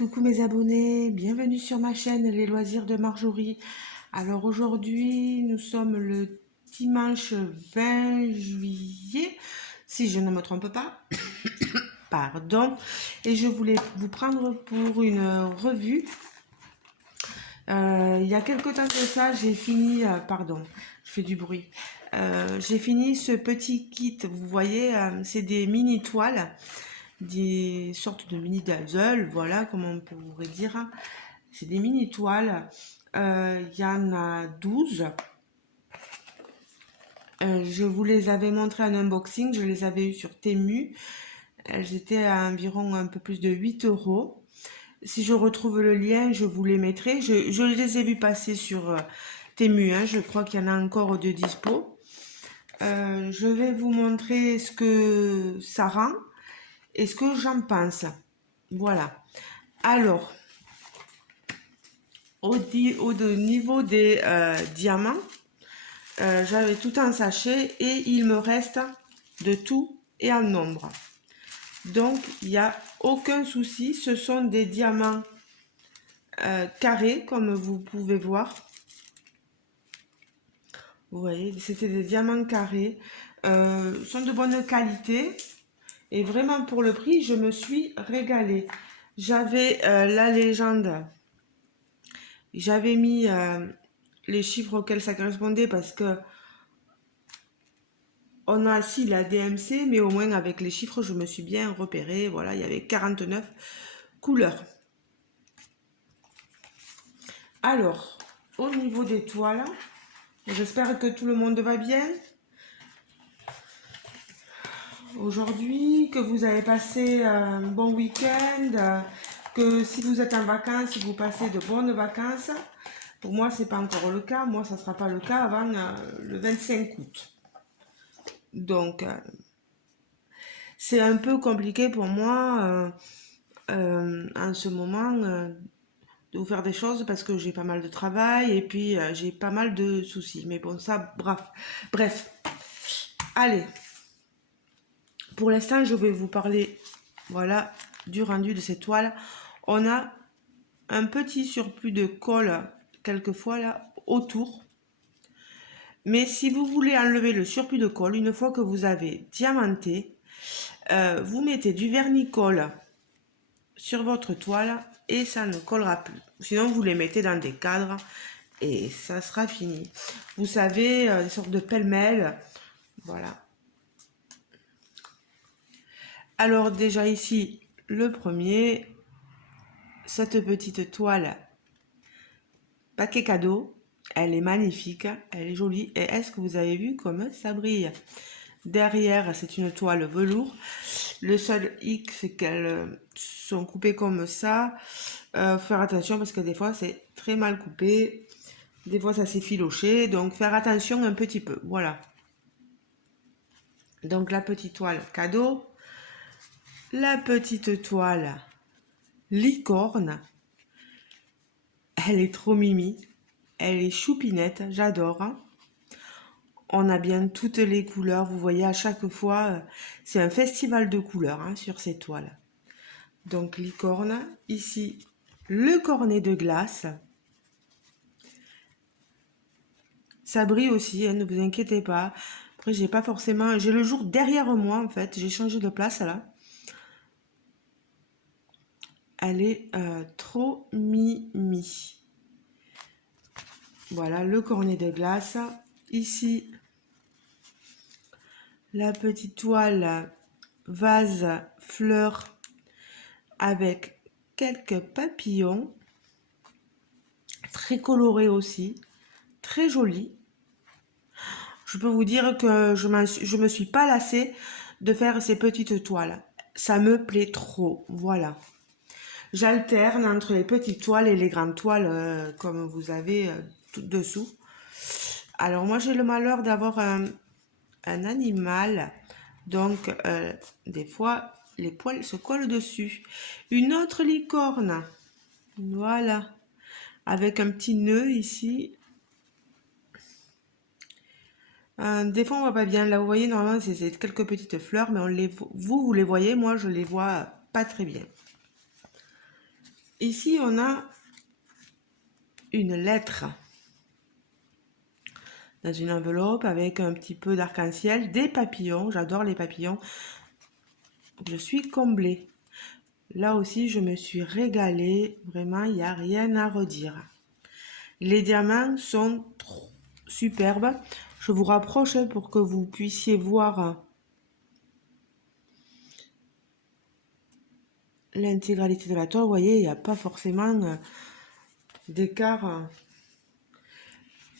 Coucou mes abonnés, bienvenue sur ma chaîne Les Loisirs de Marjorie. Alors aujourd'hui, nous sommes le dimanche 20 juillet, si je ne me trompe pas, pardon, et je voulais vous prendre pour une revue. Il y a quelque temps que ça, j'ai fini, pardon, je fais du bruit, j'ai fini ce petit kit, vous voyez, c'est des mini toiles, des sortes de mini dazzle, voilà comment on pourrait dire. C'est des mini toiles. Il y en a 12. Je vous les avais montré en unboxing. Je les avais eu sur Temu. Elles étaient à environ un peu plus de 8 euros. Si je retrouve le lien, je vous les mettrai. Je les ai vus passer sur Temu. Hein. Je crois qu'il y en a encore de dispo. Je vais vous montrer ce que ça rend et ce que j'en pense. Voilà. Alors, au niveau des diamants, j'avais tout en sachet et il me reste de tout et en nombre. Donc, il n'y a aucun souci. Ce sont des diamants carrés, comme vous pouvez voir. Vous voyez, c'était des diamants carrés. Sont de bonne qualité. Et vraiment, pour le prix, je me suis régalée. J'avais la légende. J'avais mis les chiffres auxquels ça correspondait parce que on a aussi la DMC, mais au moins avec les chiffres, je me suis bien repérée. Voilà, il y avait 49 couleurs. Alors, au niveau des toiles, j'espère que tout le monde va bien aujourd'hui, que vous avez passé un bon week-end, que si vous êtes en vacances, vous passez de bonnes vacances. Pour moi, c'est pas encore le cas. Moi, ça sera pas le cas avant le 25 août. Donc, c'est un peu compliqué pour moi en ce moment de vous faire des choses parce que j'ai pas mal de travail et puis j'ai pas mal de soucis. Mais bon, ça, bref. Allez, pour l'instant, je vais vous parler, voilà, du rendu de ces toiles. On a un petit surplus de colle, quelquefois, là, autour. Mais si vous voulez enlever le surplus de colle, une fois que vous avez diamanté, vous mettez du vernis-colle sur votre toile et ça ne collera plus. Sinon, vous les mettez dans des cadres et ça sera fini. Vous savez, des sortes de pêle-mêle. Voilà. Alors déjà ici, le premier, cette petite toile paquet cadeau. Elle est magnifique, elle est jolie. Et est-ce que vous avez vu comme ça brille? Derrière, c'est une toile velours. Le seul hic, c'est qu'elles sont coupées comme ça. Faire attention parce que des fois, c'est très mal coupé. Des fois, ça s'est filoché. Donc, faire attention un petit peu. Voilà. Donc, la petite toile cadeau. La petite toile licorne. Elle est trop mimi. Elle est choupinette. J'adore. Hein. On a bien toutes les couleurs. Vous voyez, à chaque fois, c'est un festival de couleurs hein, sur ces toiles. Donc, licorne. Ici, le cornet de glace. Ça brille aussi, hein, ne vous inquiétez pas. Après, j'ai pas forcément... J'ai le jour derrière moi, en fait. J'ai changé de place, là. Elle est trop mimi. Voilà, le cornet de glace. Ici, la petite toile vase fleurs avec quelques papillons. Très coloré aussi. Très joli. Je peux vous dire que je me suis pas lassée de faire ces petites toiles. Ça me plaît trop. Voilà. J'alterne entre les petites toiles et les grandes toiles comme vous avez tout dessous. Alors moi j'ai le malheur d'avoir un animal. Donc des fois les poils se collent dessus. Une autre licorne. Voilà. Avec un petit nœud ici. Des fois on voit pas bien. Là vous voyez normalement c'est quelques petites fleurs mais vous les voyez, moi je les vois pas très bien. Ici, on a une lettre dans une enveloppe avec un petit peu d'arc-en-ciel, des papillons. J'adore les papillons. Je suis comblée. Là aussi, je me suis régalée. Vraiment, il n'y a rien à redire. Les diamants sont trop superbes. Je vous rapproche pour que vous puissiez voir l'intégralité de la toile. Vous voyez, il n'y a pas forcément d'écart.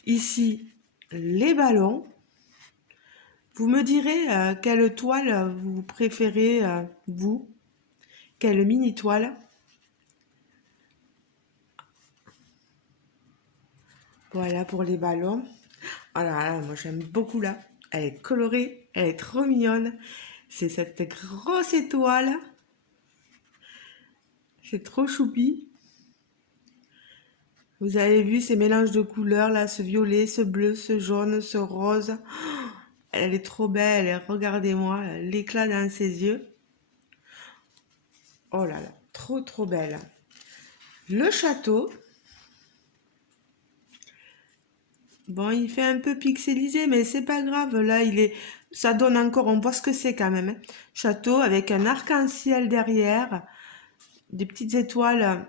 Ici, les ballons. Vous me direz quelle toile vous préférez, vous. Quelle mini toile. Voilà pour les ballons. Oh là là, moi j'aime beaucoup là. Elle est colorée, elle est trop mignonne. C'est cette grosse étoile. C'est trop choupi. Vous avez vu ces mélanges de couleurs là, ce violet, ce bleu, ce jaune, ce rose. Elle est trop belle, regardez-moi l'éclat dans ses yeux. Oh là là, trop trop belle. Le château. Bon, il fait un peu pixelisé, mais c'est pas grave. Là, ça donne encore, on voit ce que c'est quand même. Château avec un arc-en-ciel derrière, des petites étoiles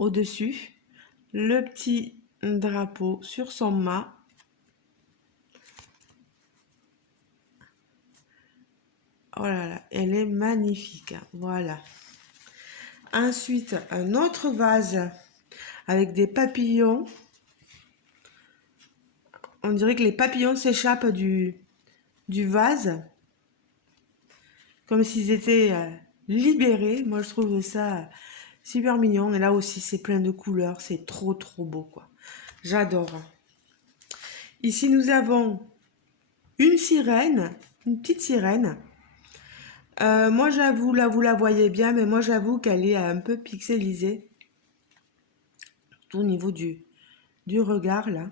au-dessus, le petit drapeau sur son mât. Oh là là, elle est magnifique. Voilà. Ensuite, un autre vase avec des papillons. On dirait que les papillons s'échappent du vase, comme s'ils étaient libérés. Moi, je trouve ça super mignon. Et là aussi, c'est plein de couleurs. C'est trop, trop beau, quoi. J'adore. Ici, nous avons une sirène, une petite sirène. Moi, j'avoue, là, vous la voyez bien, mais moi, j'avoue qu'elle est un peu pixelisée. Au niveau du regard, là.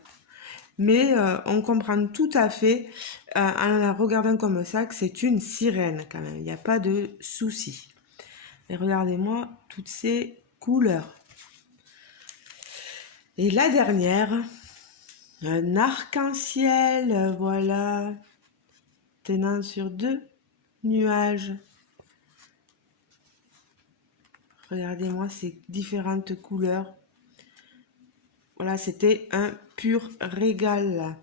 Mais on comprend tout à fait, en la regardant comme ça, que c'est une sirène, quand même. Il n'y a pas de souci. Et regardez-moi toutes ces couleurs. Et la dernière, un arc-en-ciel, voilà, tenant sur 2 nuages. Regardez-moi ces différentes couleurs. Voilà, c'était un pur régal.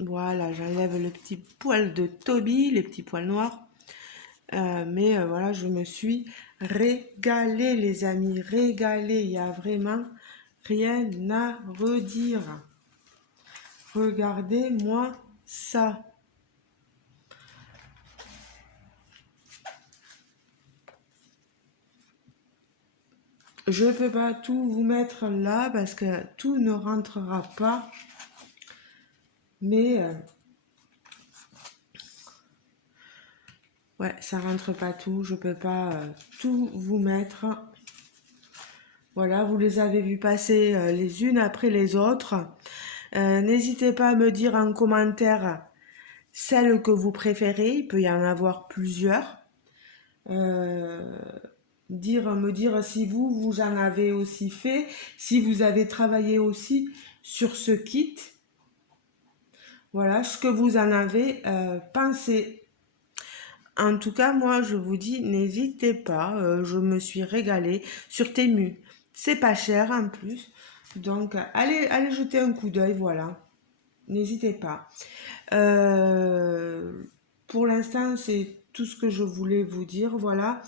Voilà, j'enlève le petit poil de Toby, les petits poils noirs. Mais voilà, je me suis régalée, les amis, régalée. Il n'y a vraiment rien à redire. Regardez-moi ça. Je ne peux pas tout vous mettre là parce que tout ne rentrera pas. Mais ouais, ça rentre pas tout. Je peux pas tout vous mettre. Voilà, vous les avez vus passer les unes après les autres. N'hésitez pas à me dire en commentaire celle que vous préférez. Il peut y en avoir plusieurs. Me dire si vous en avez aussi fait, si vous avez travaillé aussi sur ce kit. Voilà, ce que vous en avez pensé. En tout cas, moi, je vous dis, n'hésitez pas. Je me suis régalée sur Temu. C'est pas cher en plus. Donc, allez jeter un coup d'œil, voilà. N'hésitez pas. Pour l'instant, c'est tout ce que je voulais vous dire, voilà.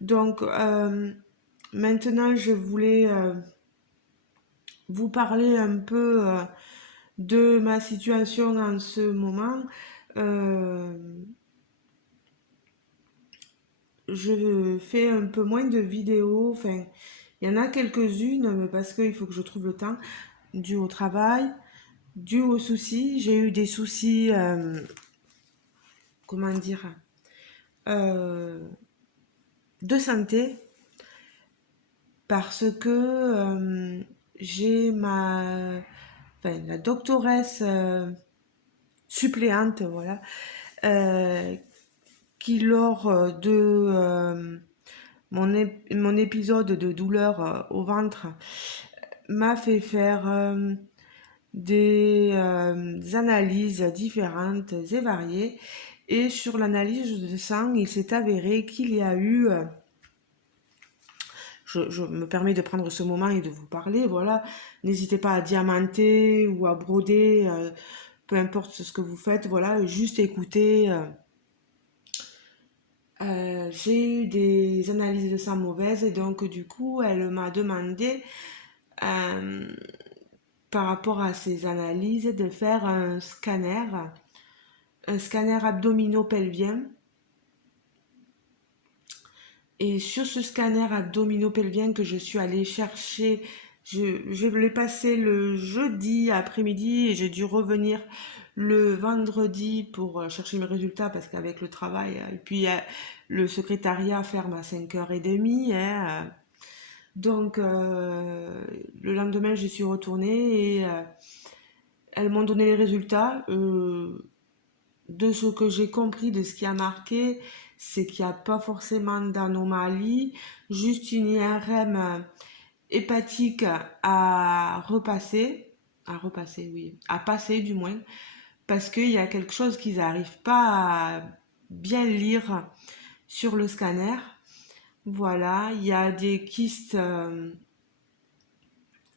Donc, maintenant, je voulais vous parler un peu de ma situation en ce moment. Je fais un peu moins de vidéos, enfin, il y en a quelques-unes, mais parce qu'il faut que je trouve le temps, dû au travail, dû aux soucis. J'ai eu des soucis, comment dire, de santé, parce que j'ai la doctoresse suppléante, voilà, qui lors de mon épisode de douleur au ventre m'a fait faire des analyses différentes et variées. Et sur l'analyse de sang, il s'est avéré qu'il y a eu... je me permets de prendre ce moment et de vous parler, voilà. N'hésitez pas à diamanter ou à broder, peu importe ce que vous faites, voilà, juste écoutez. J'ai eu des analyses de sang mauvaises et donc du coup, elle m'a demandé, euh, par rapport à ces analyses, de faire un scanner abdominopelvien. Et sur ce scanner abdominopelvien que je suis allée chercher, je l'ai passé le jeudi après-midi et j'ai dû revenir le vendredi pour chercher mes résultats parce qu'avec le travail, et puis le secrétariat ferme à 5h30. Hein, donc le lendemain, j'y suis retournée et elles m'ont donné les résultats. De ce que j'ai compris, de ce qui a marqué, c'est qu'il n'y a pas forcément d'anomalie, juste une IRM hépatique oui, à passer du moins, parce qu'il y a quelque chose qu'ils n'arrivent pas à bien lire sur le scanner. Voilà, il y a des kystes,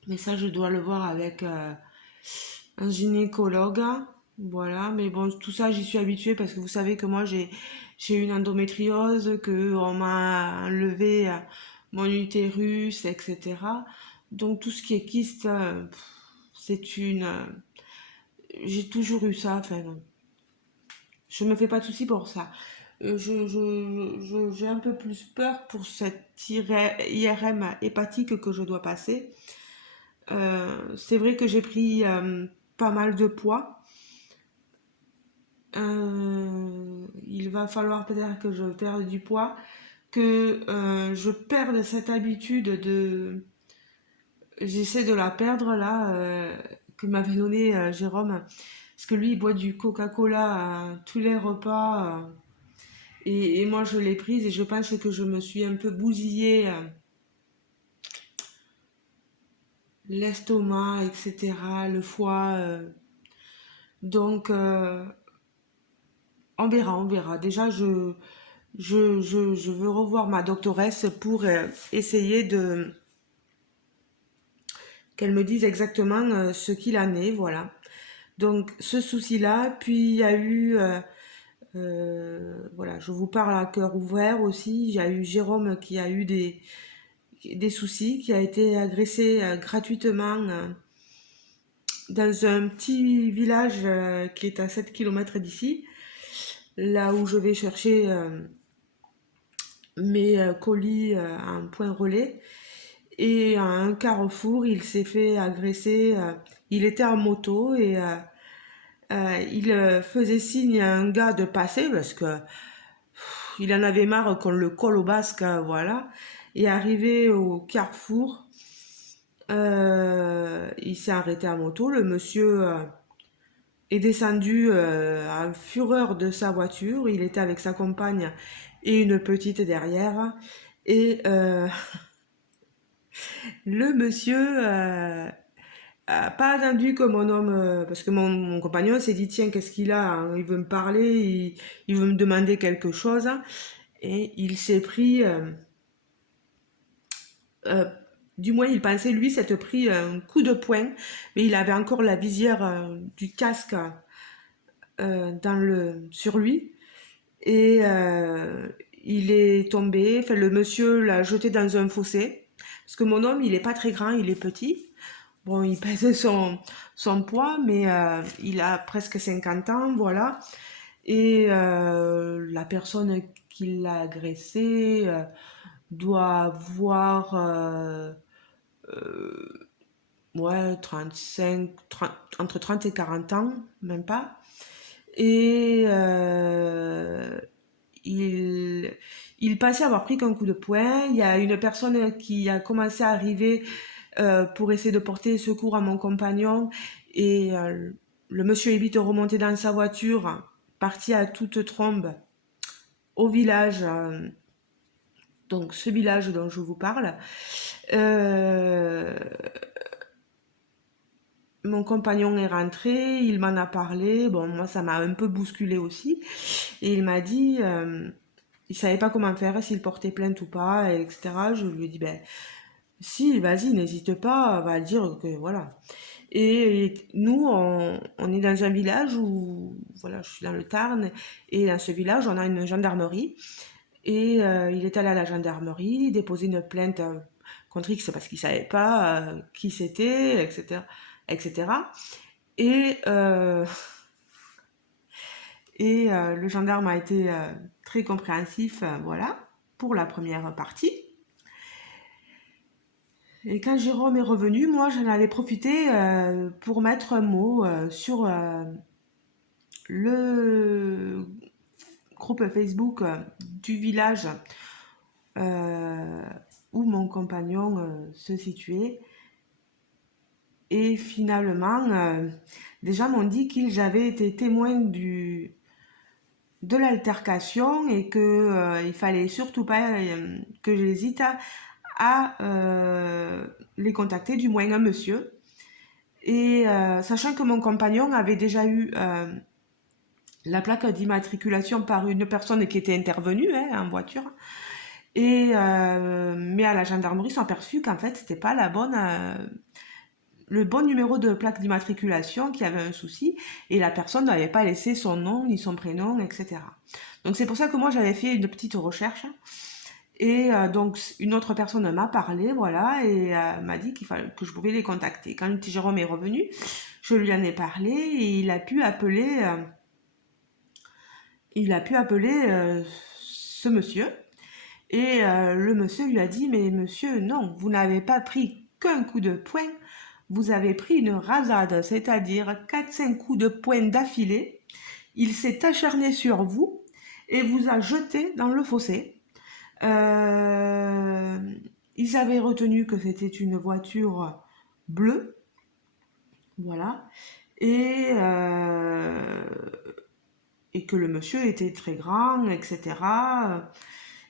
mais ça je dois le voir avec un gynécologue. Voilà, mais bon, tout ça, j'y suis habituée parce que vous savez que moi, j'ai une endométriose, qu'on m'a enlevé mon utérus, etc. Donc, tout ce qui est kyste, c'est une. J'ai toujours eu ça, enfin, non. Je me fais pas de soucis pour ça. J'ai un peu plus peur pour cette IRM hépatique que je dois passer. C'est vrai que j'ai pris pas mal de poids. Il va falloir peut-être que je perde du poids, que je perde cette habitude de... J'essaie de la perdre là, que m'avait donné Jérôme, parce que lui il boit du Coca-Cola à tous les repas, et moi je l'ai prise et je pense que je me suis un peu bousillé l'estomac, etc., le foie. Donc on verra, on verra. Déjà je veux revoir ma doctoresse pour essayer de qu'elle me dise exactement ce qu'il en est, voilà. Donc ce souci-là, puis il y a eu, voilà, je vous parle à cœur ouvert aussi, il y a eu Jérôme qui a eu des soucis, qui a été agressé gratuitement dans un petit village qui est à 7 km d'ici, là où je vais chercher mes colis à un point relais. Et à un carrefour, il s'est fait agresser. Il était en moto et il faisait signe à un gars de passer parce que il en avait marre qu'on le colle au basque, voilà. Et arrivé au carrefour, il s'est arrêté en moto. Le monsieur est descendu en fureur de sa voiture. Il était avec sa compagne et une petite derrière. Et le monsieur pas attendu que mon homme, parce que mon compagnon s'est dit, tiens, qu'est-ce qu'il a, hein, il veut me parler, il veut me demander quelque chose, hein. Et il s'est pris, euh, du moins il pensait lui s'être pris un coup de poing, mais il avait encore la visière du casque sur lui, et il est tombé, enfin le monsieur l'a jeté dans un fossé, parce que mon homme il est pas très grand, il est petit. Bon, il pèse son poids, mais il a presque 50 ans, voilà. Et la personne qui l'a agressé doit avoir ouais, 35, 30, entre 30 et 40 ans, même pas. Et il, il pensait avoir pris qu'un coup de poing. Il y a une personne qui a commencé à arriver pour essayer de porter secours à mon compagnon. Et le monsieur est vite remonté dans sa voiture, parti à toute trombe au village Donc ce village dont je vous parle, mon compagnon est rentré, il m'en a parlé, bon moi ça m'a un peu bousculé aussi, et il m'a dit, il savait pas comment faire, s'il portait plainte ou pas, etc. Je lui ai dit, ben si, vas-y, n'hésite pas, va dire que voilà. Et nous, on est dans un village où, voilà, je suis dans le Tarn, et dans ce village, on a une gendarmerie. Et il est allé à la gendarmerie, déposer une plainte contre X parce qu'il ne savait pas qui c'était, etc., etc. Et, euh, le gendarme a été très compréhensif, voilà, pour la première partie. Et quand Jérôme est revenu, moi, j'en avais profité pour mettre un mot sur le groupe Facebook du village euh, où mon compagnon se situait. Et finalement, des gens m'ont dit qu'ils avaient été témoins de l'altercation et que il fallait surtout pas que j'hésite à les contacter, du moins un monsieur. Et sachant que mon compagnon avait déjà eu la plaque d'immatriculation par une personne qui était intervenue en voiture, et mais à la gendarmerie, ils sont aperçus qu'en fait, c'était pas le bon numéro de plaque d'immatriculation qui avait un souci, et la personne n'avait pas laissé son nom ni son prénom, etc. Donc c'est pour ça que moi j'avais fait une petite recherche, et donc une autre personne m'a parlé, voilà, et m'a dit que je pouvais les contacter. Quand Jérôme est revenu, je lui en ai parlé, et il a pu appeler ce monsieur, et le monsieur lui a dit, mais monsieur, non, vous n'avez pas pris qu'un coup de poing, vous avez pris une rasade, c'est-à-dire 4-5 coups de poing d'affilée. Il s'est acharné sur vous et vous a jeté dans le fossé. Euh, Ils avaient retenu que c'était une voiture bleue, voilà, et, euh, et que le monsieur était très grand, etc.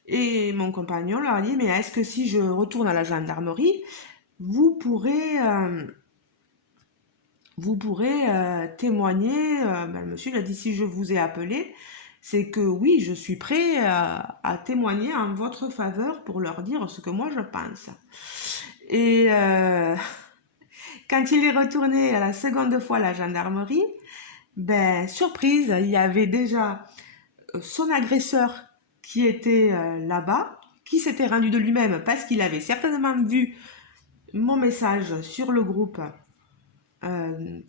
Et mon compagnon leur a dit, mais est-ce que si je retourne à la gendarmerie, vous pourrez, témoigner. Ben, le monsieur il a dit, si je vous ai appelé, c'est que oui, je suis prêt à témoigner en votre faveur pour leur dire ce que moi je pense. Et quand il est retourné à la seconde fois à la gendarmerie, ben surprise, il y avait déjà son agresseur qui était là-bas, qui s'était rendu de lui-même parce qu'il avait certainement vu mon message sur le groupe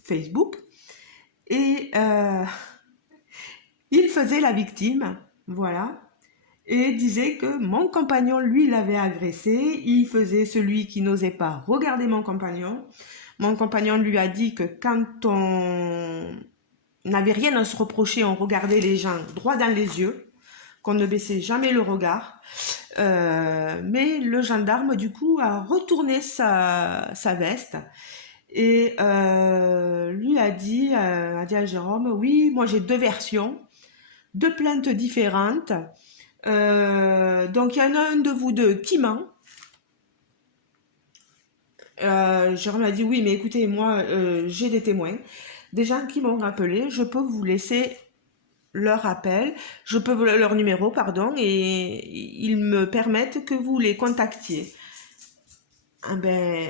Facebook, et il faisait la victime, voilà, et disait que mon compagnon, lui, l'avait agressé. Il faisait celui qui n'osait pas regarder mon compagnon. Mon compagnon lui a dit que quand on n'avait rien à se reprocher, on regardait les gens droit dans les yeux, qu'on ne baissait jamais le regard. Mais le gendarme, du coup, a retourné sa veste, et lui a dit à Jérôme, oui, moi j'ai deux versions, deux plaintes différentes. Donc il y en a un de vous deux qui ment. Jérôme a dit, oui, mais écoutez, moi j'ai des témoins, des gens qui m'ont rappelé, je peux vous laisser leur appel, je peux leur numéro, pardon, et ils me permettent que vous les contactiez. Ah ben,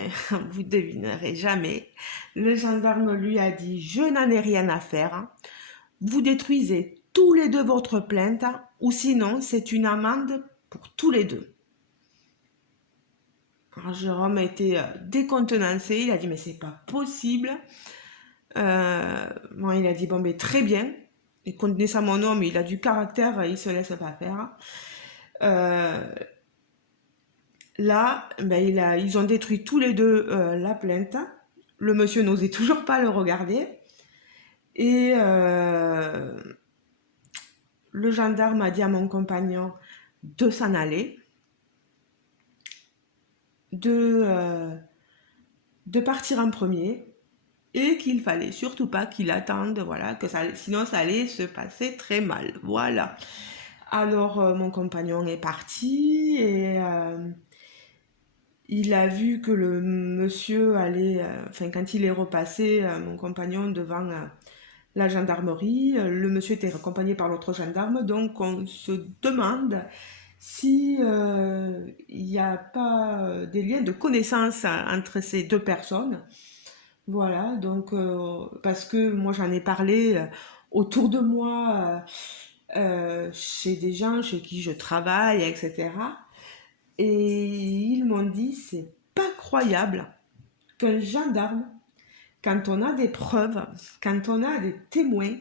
vous devinerez jamais. Le gendarme lui a dit, je n'en ai rien à faire. Vous détruisez tous les deux votre plainte, ou sinon c'est une amende pour tous les deux. Alors Jérôme a été décontenancé, il a dit, mais c'est pas possible. Bon, il a dit, bon, mais très bien. Et connaissant mon homme, il a du caractère, il se laisse pas faire. Là, ben, ils ont détruit tous les deux la plainte. Le monsieur n'osait toujours pas le regarder. Et le gendarme a dit à mon compagnon de s'en aller, de partir en premier, et qu'il fallait surtout pas qu'il attende, voilà, sinon ça allait se passer très mal. Voilà. Alors mon compagnon est parti, et il a vu que le monsieur allait, enfin quand il est repassé, mon compagnon devant la gendarmerie, le monsieur était accompagné par l'autre gendarme, donc on se demande si il n'y a pas des liens de connaissance entre ces deux personnes. Voilà, donc parce que moi j'en ai parlé autour de moi, chez des gens chez qui je travaille, etc. Et ils m'ont dit, c'est pas croyable qu'un gendarme, quand on a des preuves, quand on a des témoins,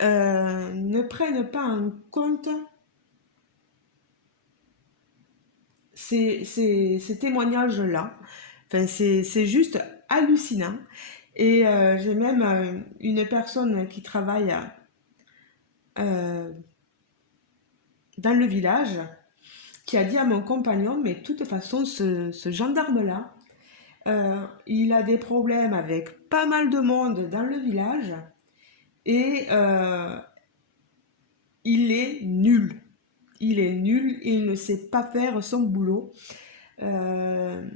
ne prenne pas en compte ces témoignages-là. Enfin, c'est juste hallucinant. Et j'ai même une personne qui travaille euh, dans le village qui a dit à mon compagnon, mais de toute façon, ce gendarme-là, il a des problèmes avec pas mal de monde dans le village et il est nul. Il est nul, il ne sait pas faire son boulot. Euh,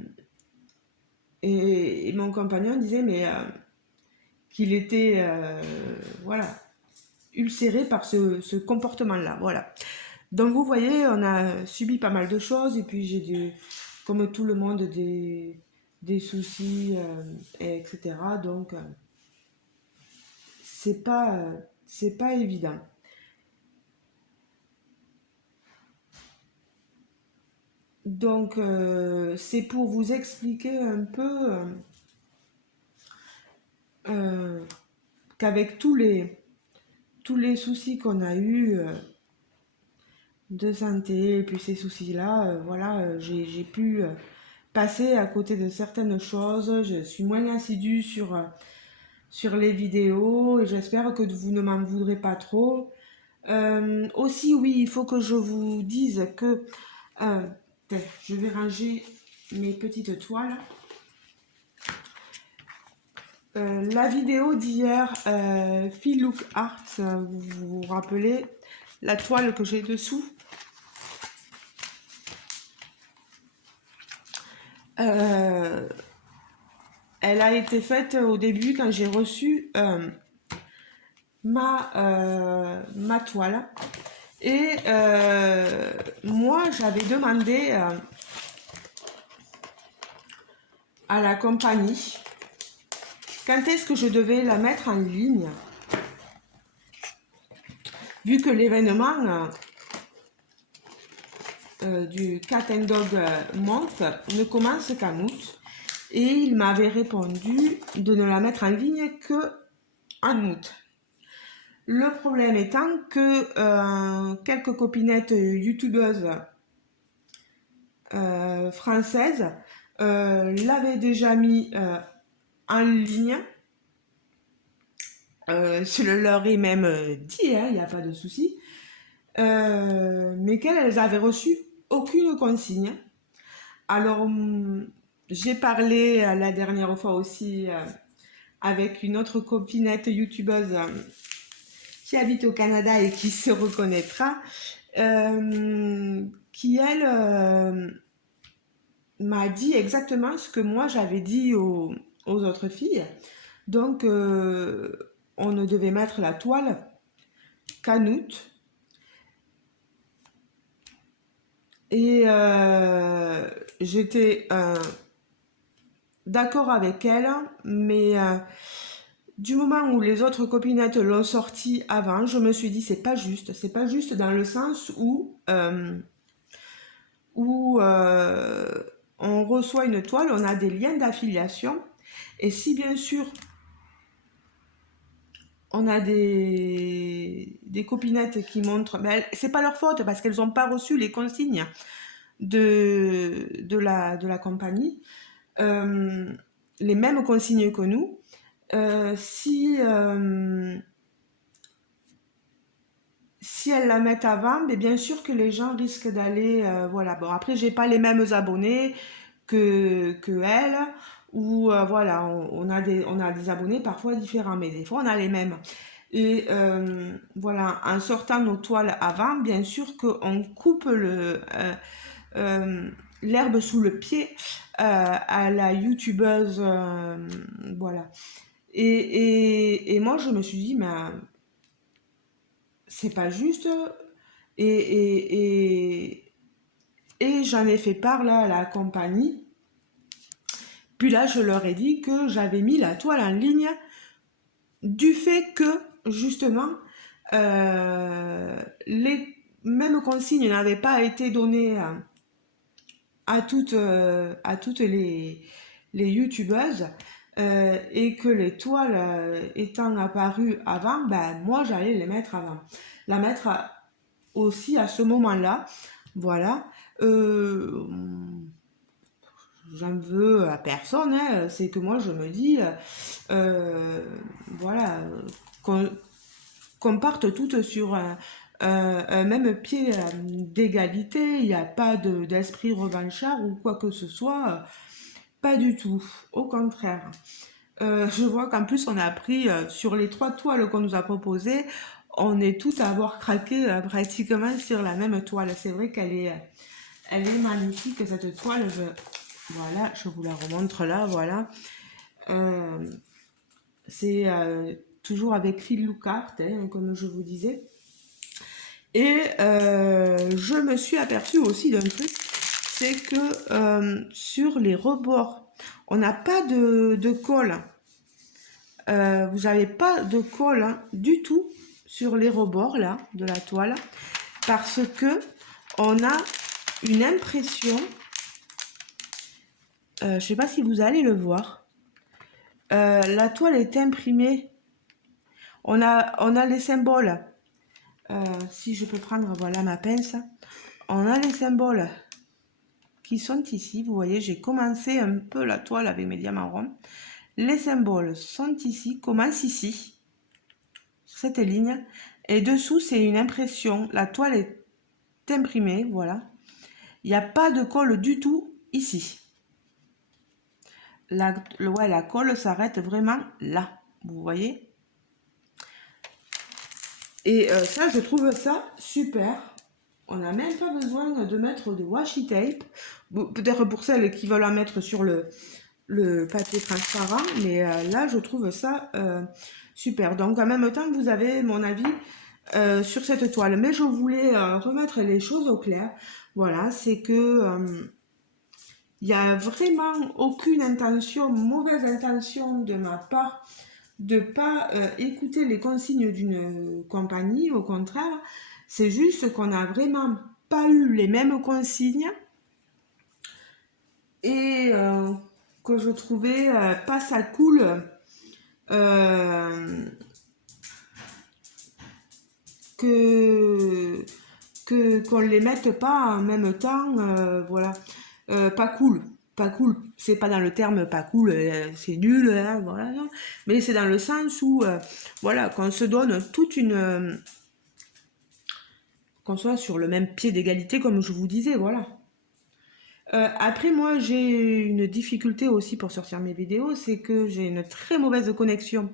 et mon compagnon disait mais qu'il était voilà, ulcéré par ce comportement-là. Voilà. Donc vous voyez, on a subi pas mal de choses et puis comme tout le monde, des soucis, etc. Donc c'est pas, c'est pas évident. Donc c'est pour vous expliquer un peu euh, qu'avec tous les soucis qu'on a eus de santé et puis ces soucis-là, voilà, j'ai pu passer à côté de certaines choses. Je suis moins assidue sur les vidéos et j'espère que vous ne m'en voudrez pas trop. Aussi, oui, il faut que je vous dise que euh, je vais ranger mes petites toiles. La vidéo d'hier, Feel Look Art, vous vous rappelez la toile que j'ai dessous. Euh, Elle a été faite au début quand j'ai reçu ma toile. Et moi, j'avais demandé à la compagnie quand est-ce que je devais la mettre en ligne, vu que l'événement du Cat and Dog Month ne commence qu'en août. Et il m'avait répondu de ne la mettre en ligne que en août. Le problème étant que quelques copinettes youtubeuses françaises l'avaient déjà mis en ligne. Je le leur ai même dit, hein, il n'y a pas de souci, mais qu'elles avaient reçu aucune consigne. Alors, j'ai parlé la dernière fois aussi avec une autre copinette youtubeuse qui habite au Canada et qui se reconnaîtra, qui elle m'a dit exactement ce que moi j'avais dit aux autres filles. Donc on ne devait mettre la toile qu'en août. Et j'étais d'accord avec elle, mais du moment où les autres copinettes l'ont sorti avant, je me suis dit c'est pas juste. C'est pas juste dans le sens où on reçoit une toile, on a des liens d'affiliation. Et si bien sûr on a des copinettes qui montrent, mais c'est pas leur faute parce qu'elles n'ont pas reçu les consignes de la compagnie, les mêmes consignes que nous. Si elles la mettent avant, mais bien sûr que les gens risquent d'aller, voilà. Bon, après, j'ai pas les mêmes abonnés que elles, ou voilà, on a des abonnés parfois différents, mais des fois on a les mêmes. Et voilà, en sortant nos toiles avant, bien sûr qu'on coupe l'herbe sous le pied à la youtubeuse, voilà. Et moi, je me suis dit, mais c'est pas juste. Et, et j'en ai fait part là à la compagnie. Puis là, je leur ai dit que j'avais mis la toile en ligne du fait que, justement, les mêmes consignes n'avaient pas été données à toutes les youtubeuses et que les toiles étant apparues avant, ben, moi, j'allais les mettre avant. La mettre aussi à ce moment-là. Voilà. J'en veux à personne, hein. C'est que moi, je me dis, voilà, qu'on parte toutes sur un même pied d'égalité. Il n'y a pas d'esprit revanchard ou quoi que ce soit. Pas du tout. Au contraire. Je vois qu'en plus, on a appris sur les 3 toiles qu'on nous a proposées, on est toutes à avoir craqué pratiquement sur la même toile. C'est vrai qu'elle elle est magnifique, cette toile. Voilà, je vous la remontre là, voilà. C'est toujours avec fil Lucart, hein, comme je vous disais. Et je me suis aperçue aussi d'un truc, c'est que sur les rebords, on n'a pas de colle. Vous n'avez pas de colle hein, du tout sur les rebords là de la toile, parce que on a une impression. Je ne sais pas si vous allez le voir. La toile est imprimée. On a les symboles. Si je peux prendre voilà ma pince. On a les symboles qui sont ici. Vous voyez, j'ai commencé un peu la toile avec mes diamants ronds. Les symboles sont ici, commencent ici, sur cette ligne. Et dessous, c'est une impression. La toile est imprimée, voilà. Il n'y a pas de colle du tout ici. La colle s'arrête vraiment là, vous voyez. Et ça, je trouve ça super. On n'a même pas besoin de mettre de washi tape. Peut-être pour celles qui veulent en mettre sur le papier transparent. Mais là, je trouve ça super. Donc, en même temps, vous avez mon avis sur cette toile. Mais je voulais remettre les choses au clair. Voilà, c'est que il n'y a vraiment aucune intention, mauvaise intention de ma part de pas écouter les consignes d'une compagnie. Au contraire, c'est juste qu'on n'a vraiment pas eu les mêmes consignes et que je trouvais pas ça cool qu'on les mette pas en même temps, voilà. Pas cool, pas cool. C'est pas dans le terme pas cool, c'est nul, hein, voilà, non. Mais c'est dans le sens où, voilà, qu'on se donne toute une, qu'on soit sur le même pied d'égalité, comme je vous disais, voilà. Après, moi, j'ai une difficulté aussi pour sortir mes vidéos, c'est que j'ai une très mauvaise connexion.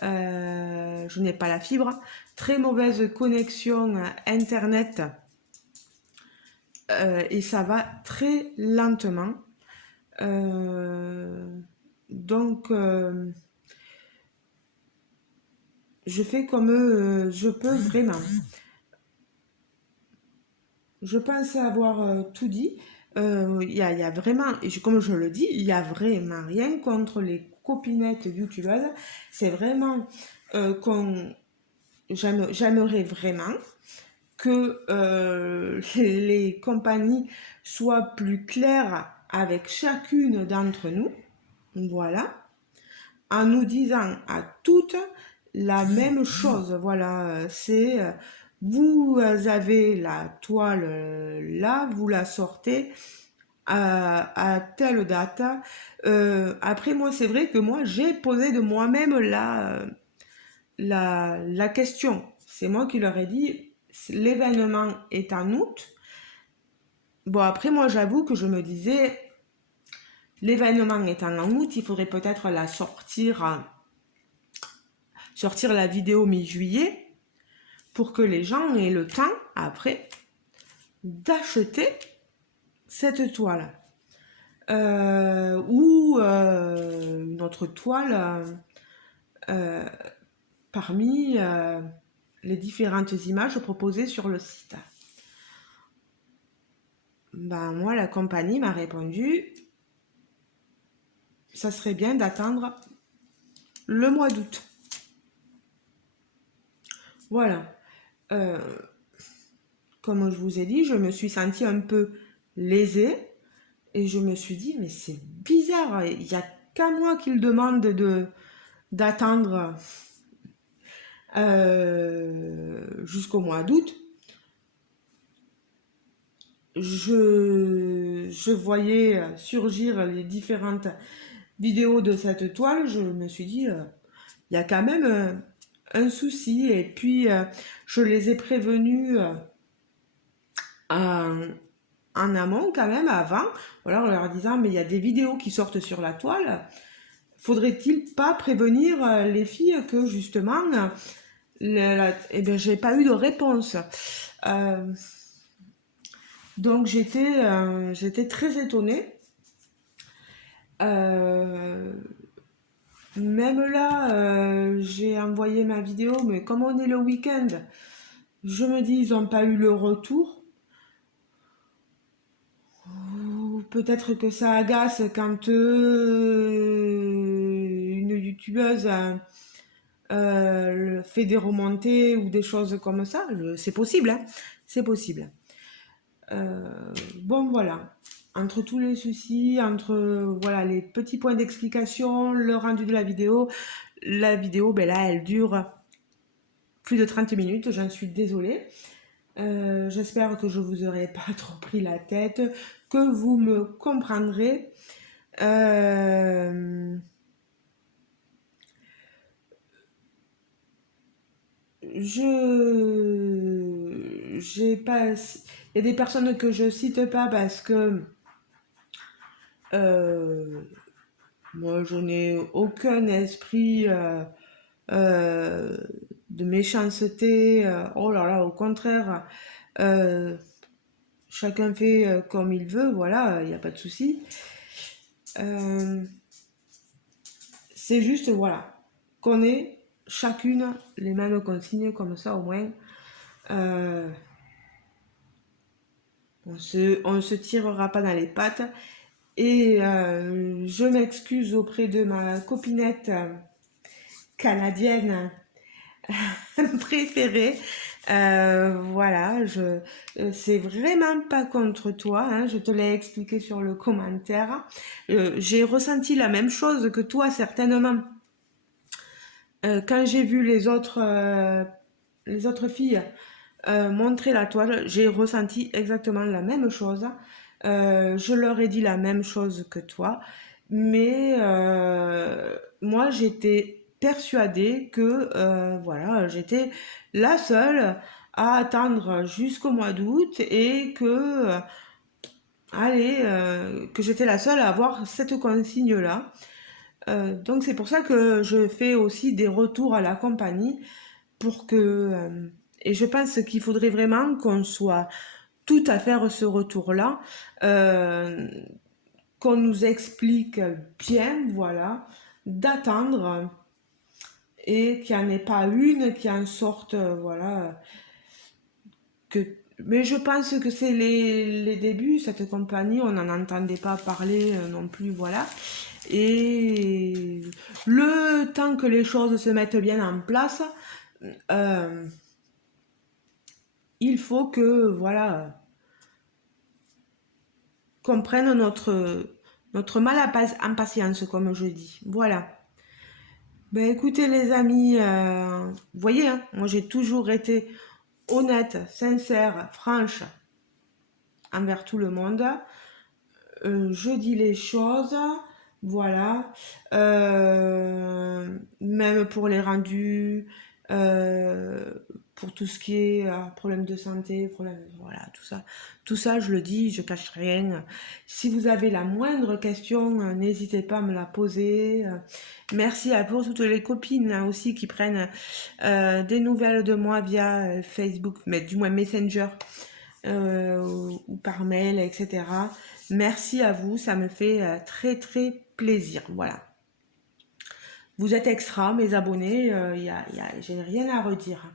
Je n'ai pas la fibre, très mauvaise connexion internet et ça va très lentement. Donc, je fais comme je peux vraiment. Je pensais avoir tout dit. Il y a vraiment, et comme je le dis, il n'y a vraiment rien contre les copinettes youtubeuses. C'est vraiment j'aimerais vraiment que les compagnies soient plus claires avec chacune d'entre nous, voilà, en nous disant à toutes la même chose. Voilà, c'est vous avez la toile là, vous la sortez à telle date. Après, moi, c'est vrai que moi, j'ai posé de moi-même la question. C'est moi qui leur ai dit, l'événement est en août. Bon, après, moi, j'avoue que je me disais, l'événement étant en août, il faudrait peut-être la sortir la vidéo mi-juillet pour que les gens aient le temps, après, d'acheter cette toile ou une autre toile parmi les différentes images proposées sur le site. Ben, moi, la compagnie m'a répondu, ça serait bien d'attendre le mois d'août. Voilà. Comme je vous ai dit, je me suis sentie un peu lésée et je me suis dit, mais c'est bizarre, il n'y a qu'à moi qu'il demande d'attendre jusqu'au mois d'août. Je voyais surgir les différentes vidéos de cette toile, je me suis dit, il y a quand même un souci. Et puis, je les ai prévenus en amont quand même, avant, voilà, en leur disant, mais il y a des vidéos qui sortent sur la toile, faudrait-il pas prévenir les filles que justement, eh bien, j'ai pas eu de réponse. Donc j'étais très étonnée. Même là, j'ai envoyé ma vidéo, mais comme on est le week-end, je me dis, ils n'ont pas eu le retour. Peut-être que ça agace quand une youtubeuse fait des remontées ou des choses comme ça. C'est possible, hein, c'est possible. Bon, voilà. Entre tous les soucis, entre voilà, les petits points d'explication, le rendu de la vidéo, ben là, elle dure plus de 30 minutes, j'en suis désolée. J'espère que je vous aurai pas trop pris la tête, que vous me comprendrez. J'ai pas, il y a des personnes que je cite pas parce que moi je n'ai aucun esprit de méchanceté. Oh là là, au contraire, chacun fait comme il veut, voilà, il n'y a pas de souci. C'est juste, voilà, qu'on ait chacune les mêmes consignes, comme ça au moins on se tirera pas dans les pattes. Et je m'excuse auprès de ma copinette canadienne préférée. Voilà, c'est vraiment pas contre toi, hein, je te l'ai expliqué sur le commentaire. J'ai ressenti la même chose que toi, certainement. Quand j'ai vu les autres filles montrer la toile, j'ai ressenti exactement la même chose. Je leur ai dit la même chose que toi, mais moi j'étais persuadée que voilà, j'étais la seule à attendre jusqu'au mois d'août et que que j'étais la seule à avoir cette consigne là. Donc c'est pour ça que je fais aussi des retours à la compagnie pour que et je pense qu'il faudrait vraiment qu'on soit tout à faire ce retour-là, qu'on nous explique bien, voilà, d'attendre et qu'il n'y en ait pas une qui en sorte, voilà, que... Mais je pense que c'est les débuts, cette compagnie, on n'en entendait pas parler non plus, voilà. Et le temps que les choses se mettent bien en place, il faut que, voilà, qu'on prenne notre mal en patience, comme je dis. Voilà. Ben écoutez les amis, vous voyez, hein, moi j'ai toujours été honnête, sincère, franche envers tout le monde. Je dis les choses, voilà. Même pour les rendus, pour tout ce qui est problème de santé, problème, voilà, tout ça, je le dis, je cache rien. Si vous avez la moindre question, n'hésitez pas à me la poser. Merci à vous, toutes les copines hein, aussi qui prennent des nouvelles de moi via Facebook, mais du moins Messenger. ou par mail, etc. Merci à vous, ça me fait très très plaisir. Voilà. Vous êtes extra, mes abonnés, j'ai rien à redire.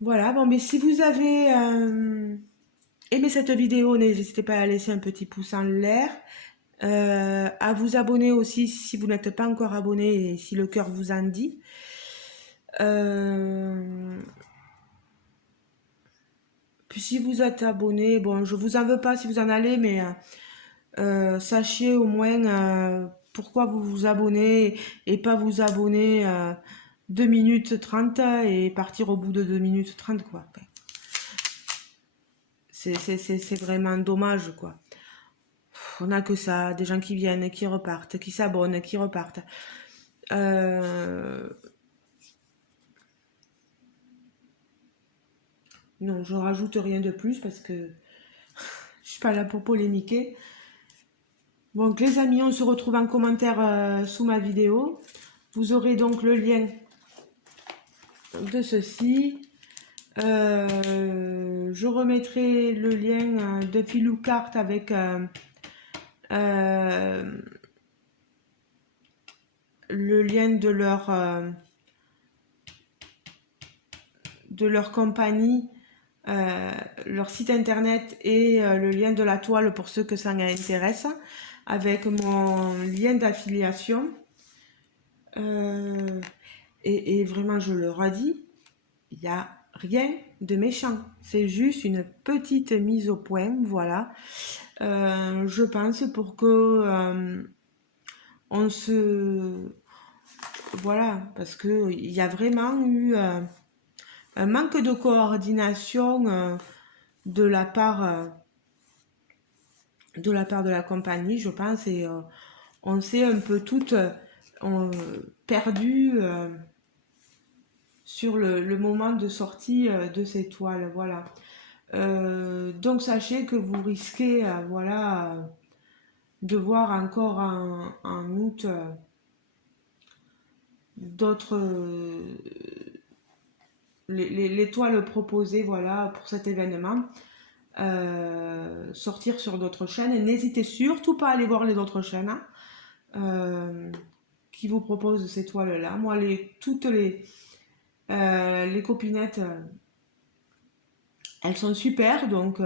Voilà, bon, mais si vous avez aimé cette vidéo, n'hésitez pas à laisser un petit pouce en l'air. À vous abonner aussi si vous n'êtes pas encore abonné et si le cœur vous en dit. Puis si vous êtes abonné, bon, je vous en veux pas si vous en allez, mais sachez au moins pourquoi vous vous abonnez et pas vous abonner 2 minutes 30 et partir au bout de 2 minutes 30, quoi. C'est vraiment dommage, quoi. On n'a que ça, des gens qui viennent, qui repartent, qui s'abonnent, qui repartent. Non, je rajoute rien de plus parce que je suis pas là pour polémiquer. Donc les amis, on se retrouve en commentaire sous ma vidéo. Vous aurez donc le lien de ceci. Je remettrai le lien de Filoucart avec le lien de leur compagnie, leur site internet et le lien de la toile pour ceux que ça intéresse, avec mon lien d'affiliation. Et vraiment, je le redis, il n'y a rien de méchant. C'est juste une petite mise au point, voilà. Je pense pour que on se... Voilà, parce qu'il y a vraiment eu un manque de coordination de la part de la compagnie, je pense, et on s'est un peu toutes perdues sur le moment de sortie de ces toiles, voilà. Donc sachez que vous risquez, voilà, de voir encore en août d'autres les toiles proposées, voilà, pour cet événement. Sortir sur d'autres chaînes. Et n'hésitez surtout pas à aller voir les autres chaînes qui vous proposent ces toiles-là. Moi, toutes les copinettes, elles sont super, donc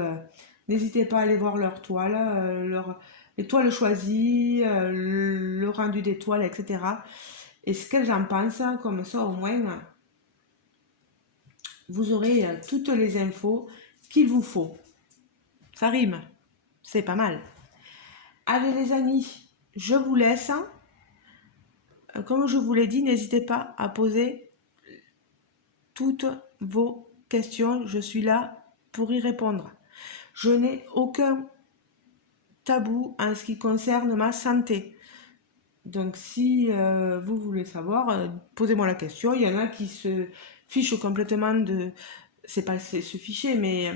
n'hésitez pas à aller voir leurs toiles, les toiles choisies, le rendu des toiles, etc. Et ce qu'elles en pensent, comme ça au moins, vous aurez toutes les infos qu'il vous faut. Ça rime, c'est pas mal. Allez les amis, je vous laisse. Comme je vous l'ai dit, n'hésitez pas à poser toutes vos questions. Je suis là pour y répondre. Je n'ai aucun tabou en ce qui concerne ma santé. Donc si vous voulez savoir, posez-moi la question. Il y en a qui se fichent complètement de... C'est pas se ficher, mais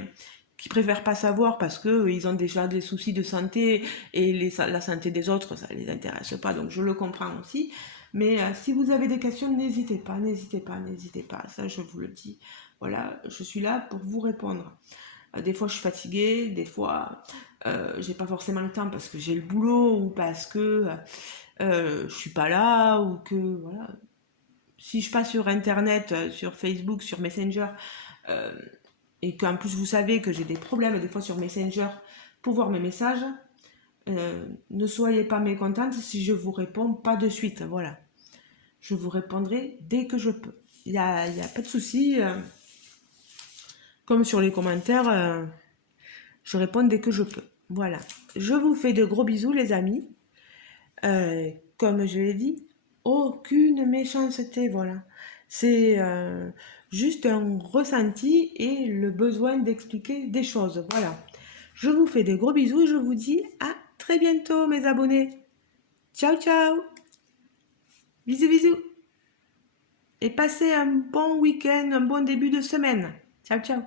qui préfèrent pas savoir parce que ils ont déjà des soucis de santé et la santé des autres, ça les intéresse pas. Donc je le comprends aussi. Mais si vous avez des questions, n'hésitez pas, n'hésitez pas, n'hésitez pas. Ça, je vous le dis. Voilà, je suis là pour vous répondre. Des fois, je suis fatiguée, des fois, j'ai pas forcément le temps parce que j'ai le boulot ou parce que je suis pas là ou que voilà. Si je passe sur Internet, sur Facebook, sur Messenger, et qu'en plus vous savez que j'ai des problèmes des fois sur Messenger pour voir mes messages, ne soyez pas mécontente si je vous réponds pas de suite, voilà. Je vous répondrai dès que je peux. Il y a pas de souci. Comme sur les commentaires, je réponds dès que je peux. Voilà. Je vous fais de gros bisous les amis. Comme je l'ai dit, aucune méchanceté, voilà. C'est juste un ressenti et le besoin d'expliquer des choses, voilà. Je vous fais des gros bisous et je vous dis à très bientôt mes abonnés. Ciao ciao. Bisous bisous. Et passez un bon week-end, un bon début de semaine. Ciao ciao.